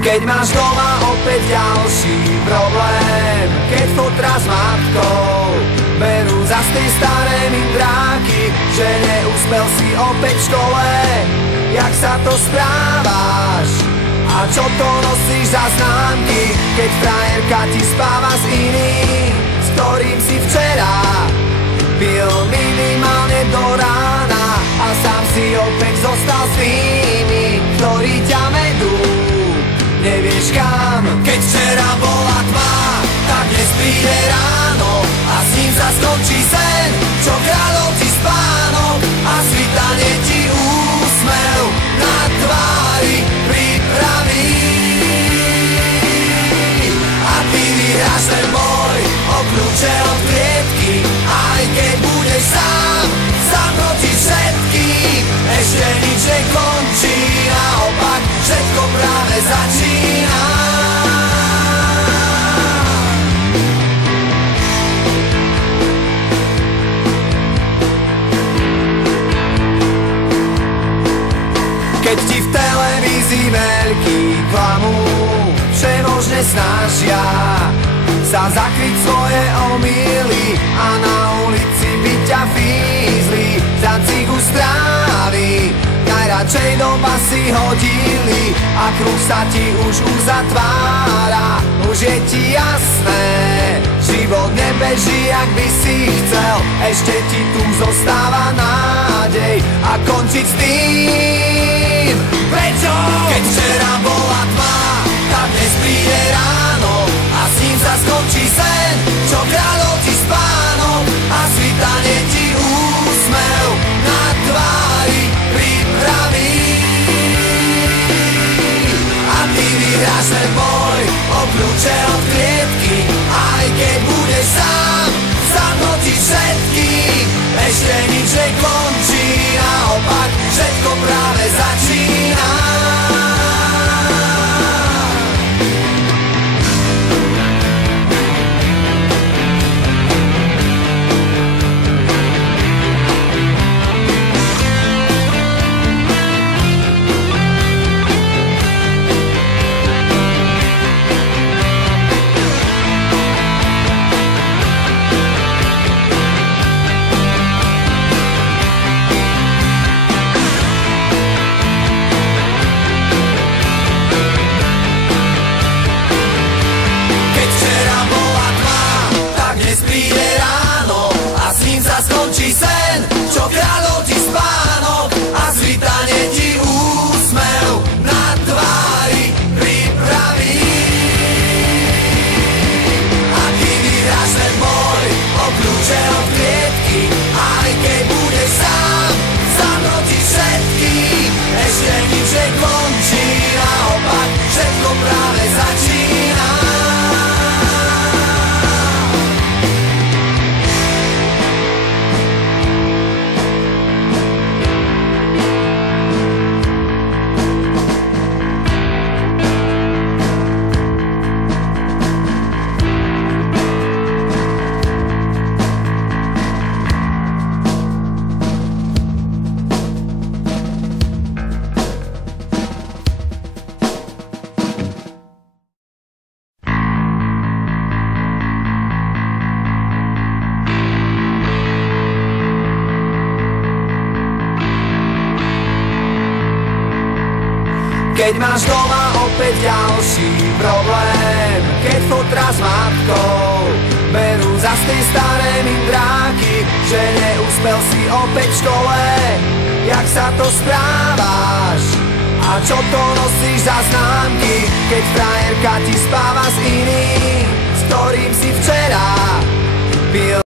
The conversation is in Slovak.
Keď máš doma opäť ďalší problém, keď fotra s matkou berú zas tie staré mindráky, že neúspel si opäť v škole. Jak sa to správaš? A čo to nosíš za známky, keď frajerka ti spáva s iným, s ktorým si včera pil minimálne do rána a sám si opäť zostal s tými, ktorí ťa vedú nevieš kam. Keď včera bola tma, tak dnes príde ráno a s ním sa skončí sen, čo kradol ti spánok a svitanie ti úsmev na tvári pripraví. A ty vyhráš ten boj o kľúče od klietky, aj keď budeš sám proti všetkým. Ešte nič nekončí, naopak všetko práve začína. Keď ti v televízii veľký klamú, všemožne snažia sa zakryť svoje omýly a na ulici by ťa fízli za cigu strávy. Najradšej do basy hodili a kruh sa ti už uzatvára. Už je ti jasné, život nebeží, jak by si chcel. Ešte ti tu zostáva nádej a končiť s tým. Prečo? Keď včera bola tma, tak dnes príde ráno a s ním sa skončí sen, čo kradol ti spánok a svitanie ti úsmev na tvári pripraví. A ty vyhráš ten boj o kľúče od klietky, aj keď budeš sám proti všetkým. Ešte nič nekončí, naopak všetko práve začína. Skončí sen, čo kradol ti spánok a svitanie ti úsmev na tvári pripraví. A ty vyhráš ten boj o kľúče od klietky, aj keď budeš sám proti všetkým. Ešte nič nekončí, naopak všetko práve začína. Keď máš doma opäť ďalší problém, keď fotra s matkou berú zas tie staré mindráky, že neúspel si opäť v škole. Jak sa to správaš? A čo to nosíš za známky, keď frajerka ti spáva s iným, s ktorým si včera pil